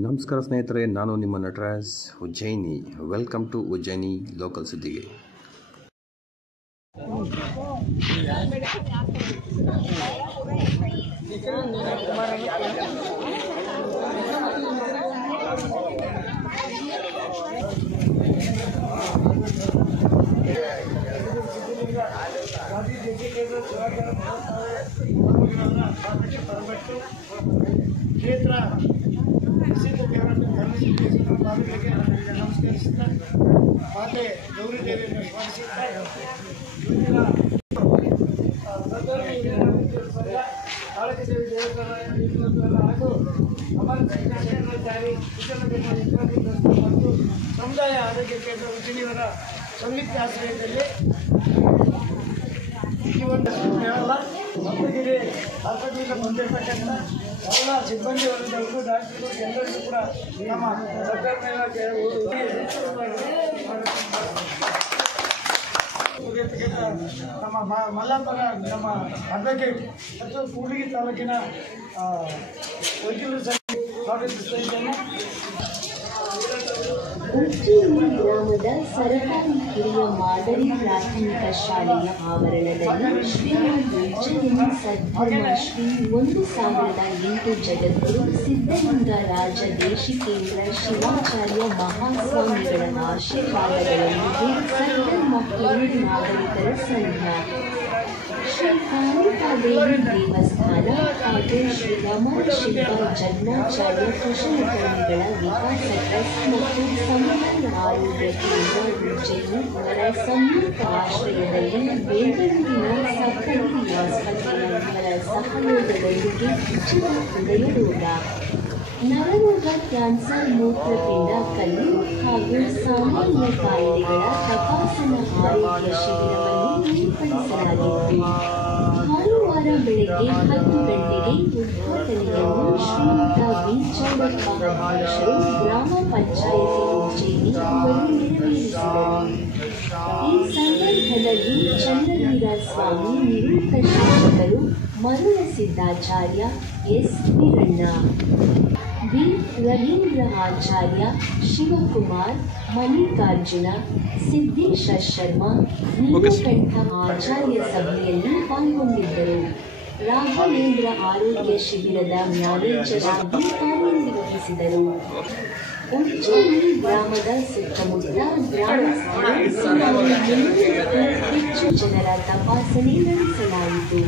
ನಮಸ್ಕಾರ ಸ್ನೇಹಿತರೆ, ನಾನು ನಿಮ್ಮ Nataraj Ujjaini. Welcome to Ujjaini local ಸುದ್ದಿಗೆ. ಕ್ಷೇತ್ರ ಪ್ರಸಿದ್ಧ ಧರ್ಮಸಿದ್ದೇಶ್ವರ ಸ್ವಾಮಿಗಳಿಗೆ ನಮಸ್ಕರಿಸುತ್ತಾ ಮಾತೆ ಗೌರಿ ದೇವಿಯನ್ನು ಸ್ಮರಿಸುತ್ತಾ ಕಾಳಜಿ ದೇವಿ ದೇವಸ್ಥಾನ ಹಾಗೂ ಅಮರ ಶಂಕರಾಚಾರ್ಯ ಮತ್ತು ಸಮುದಾಯ ಆರೋಗ್ಯ ಕೇಂದ್ರ ಉಜ್ಜಯಿನಿಯವರ ಸಂಯುಕ್ತ ಆಶ್ರಯದಲ್ಲಿ ಈ ಒಂದು ಎಲ್ಲ ಮಕ್ಕಳಿಗೆ ಆಸ್ಪತ್ರೆಯಿಂದ ಬಂದಿರತಕ್ಕಂಥ ಎಲ್ಲ ಸಿಬ್ಬಂದಿ ವರ್ಗದವರು ಡಾಕ್ಟರ್ಗಳು ಎಲ್ಲರಿಗೂ ಕೂಡ ನಮ್ಮ ನಮ್ಮ ಮಲ್ಲಾಪುರ ನಮ್ಮ ಅಡ್ವೊಕೇಟ್ ಮತ್ತು ಕೂಡ್ಲಿಗಿ ತಾಲೂಕಿನ ವಕೀಲರು ಸ್ವಾಗತಿಸ್ತಾ ಇದ್ದೇನೆ. ಉಜ್ಜಯಿನಿ ಗ್ರಾಮದ ಸರ್ಕಾರಿ ಹಿರಿಯ ಮಾದರಿ ಪ್ರಾಥಮಿಕ ಶಾಲೆಯ ಆವರಣದಲ್ಲಿ ಶ್ರೀಮದ್ ಉಜ್ಜಯಿನಿ ಸದ್ಧರ್ಮ ಶ್ರೀ 1008 ಜಗದ್ಗುರು ಸಿದ್ಧಲಿಂಗ ರಾಜ ದೇಶಿಕೇಂದ್ರ ಶಿವಾಚಾರ್ಯ ಮಹಾಸ್ವಾಮಿಗಳ ಆಶೀರ್ವಾದಗಳೊಂದಿಗೆ ಸದ್ಧರ್ಮ ಹಿರಿಯ ನಾಗರಿಕರ ಸಂಘ, ಶ್ರೀ ಕಾಳಿಕಾದೇವಿ ದೇವಸ್ಥಾನ ಹಾಗೂ ಶ್ರೀ ರಮಣ ಶಿಲ್ಪ ಜಗ್ನಾಚಾರ್ಯ ಕುಶಲಕರ್ಮಿಗಳ ವಿಕಾಸ ಟ್ರಸ್ಟ್ ಮತ್ತು ಸಮುದಾಯ ಆರೋಗ್ಯ ಕೇಂದ್ರ ಉಜ್ಜಯಿನಿ ಇವರ ಸಂಯುಕ್ತ ಆಶ್ರಯದಲ್ಲಿ ಬೆಂಗಳೂರಿನ ಸಫ್ದರ್ಜಂಗ್ ಆಸ್ಪತ್ರೆಯ ಇವರ ಸಹಯೋಗದೊಂದಿಗೆ ಉಚಿತ ಹೃದಯ ರೋಗ, ನರರೋಗ, ಕ್ಯಾನ್ಸರ್, ಮೂತ್ರಪಿಂಡ, ಕಲ್ಲು ಹಾಗೂ ಸಾಮಾನ್ಯ ಕಾಯಿಲೆಗಳ ತಪಾಸಣಾ ಆರೋಗ್ಯ ಶಿಬಿರವನ್ನು ಏರ್ಪಡಿಸಲಾಗಿತ್ತು. ಭಾನುವಾರ ಬೆಳಗ್ಗೆ 10 ಗಂಟೆಗೆ ಉದ್ಘಾಟನೆಯನ್ನು ಶ್ರೀಯುತ ವಿ. ಚೌಡಪ್ಪ ಅಧ್ಯಕ್ಷರು ಗ್ರಾಮ ಪಂಚಾಯಿತಿ ಉಜ್ಜಯಿನಿ ಇವರು ನೆರವೇರಿಸಿದರು. ಈ ಸಂದರ್ಭದಲ್ಲಿ ಚಂದ್ರವೀರ ಸ್ವಾಮಿ, ನಿವೃತ್ತ ಶಿಕ್ಷಕರು ಮರುಳ ಸಿದ್ದಾಚಾರ್ಯ, ಎಸ್. ವೀರಣ್ಣ, ವಿ. ರವೀಂದ್ರ ಆಚಾರ್ಯ, ಶಿವಕುಮಾರ್, ಮಲ್ಲಿಕಾರ್ಜುನ, ಸಿದ್ದೇಶ ಶರ್ಮಾ, ನೀಲಕಂಠ ಆಚಾರ್ಯ ಸಭೆಯಲ್ಲಿ ಪಾಲ್ಗೊಂಡಿದ್ದರು. ರಾಘವೇಂದ್ರ ಆರೋಗ್ಯ ಶಿಬಿರದ ಮ್ಯಾನೇಜರ್ ಆಗಿ ಕಾರ್ಯನಿರ್ವಹಿಸಿದರು. ಉಜ್ಜಯಿನಿ ಗ್ರಾಮದ ಸುತ್ತಮುತ್ತ ಗ್ರಾಮಸ್ಥರು ಸುಮಾರು 200ಕ್ಕೂ ಹೆಚ್ಚು ಜನರ ತಪಾಸಣೆ ನಡೆಸಲಾಯಿತು.